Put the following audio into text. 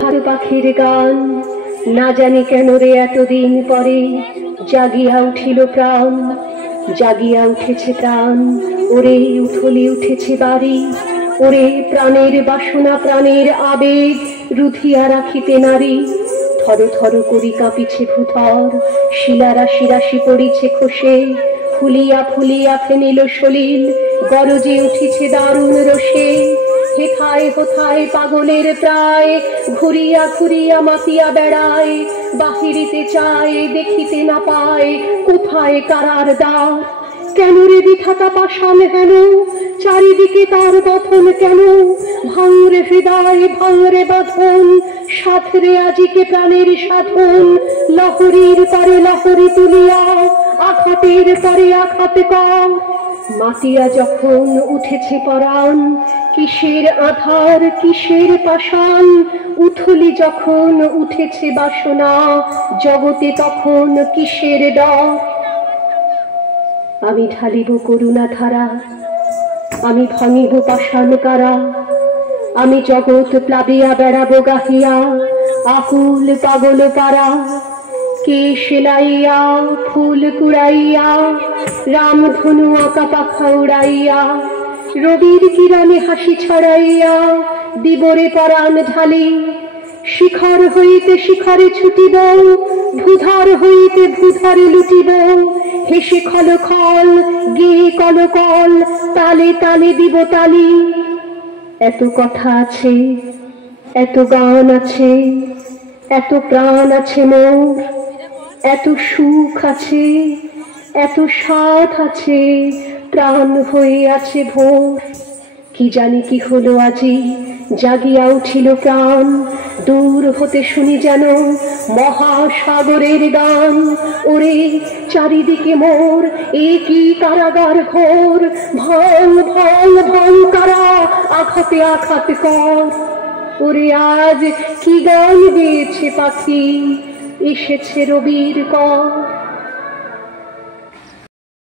ভালো পাখির গান না জানি কেন রে এতদিন পরে জাগিয়া উঠিল প্রাণ, জাগিয়া উঠেছে প্রাণ। ওরে উথলি উঠেছে বাড়ি, ওরে প্রাণের বাসনা প্রাণের আবেগ রুধিয়া রাখিতে নারী। থর থর করি কাঁপিছে ভূধর, শিলা রাশি রাশি পড়িছে খসে, ফুলিয়া ফুলিয়া ফেনিল সলিল, গরজে উঠিছে দারুণ রোষে। হেথায় হোথায় পাগলের প্রায়, ঘুরিয়া ঘুরিয়া মাতিয়া বেড়ায়, বাহিরিতে চায় দেখিতে না পায় কোথায় কারার দ্বার। কেন রে বিধাতা পাষাণ হেন, চারিদিকে তার গঠন কেন? ভাঙরে হৃদয় ভাঙরে বাঁধন, সাথরে আজিকে প্রাণের সাধন। লহরীর পরে লহরী তুলিয়া, আঘাতের পরে আঘাত কর। মাতিয়া যখন উঠেছে পরাণ, কিসের আধার কিসের পাষাণ। উথলি যখন উঠেছে বাসনা, জগতে তখন কিসের ডর। আমি ঢালিব করুণা ধারা, আমি ভাঙিব পাষাণ কারা। আমি জগৎ প্লাবিয়া বেড়াবো গাহিয়া, আকুল পাগল পারা। কে সেলাইয়া ফুল কুড়াইয়া, রামধনু আঁকা পাখা উড়াইয়া, রবির কিরণে হাসি ছড়াইয়া দিবরে পরাণ ঢালি। শিখর হইতে শিখরে ছুটিব, ভূধর হইতে ভূধরে লুটিব। হেসে খল খল গেয়ে কল কল, তালে তালে দিব তালি। এত কথা আছে, এত গান আছে, এত প্রাণ আছে মোর, এত সুখ আছে, এত সাধ আছে, প্রাণ হয়ে আছে ভোর। কি জানি কি হলো আজি, জাগিয়া উঠিল প্রাণ। দূর হতে শুনি যেন মহাসাগরের গান। ওরে চারিদিকে মোর এ কি কারাগার ঘোর। ভাঙ ভাঙ ভাঙ কারা, আঘাতে আঘাত কর। ওরে আজ কি গান গেয়েছে পাখি, এসেছে রবির কর।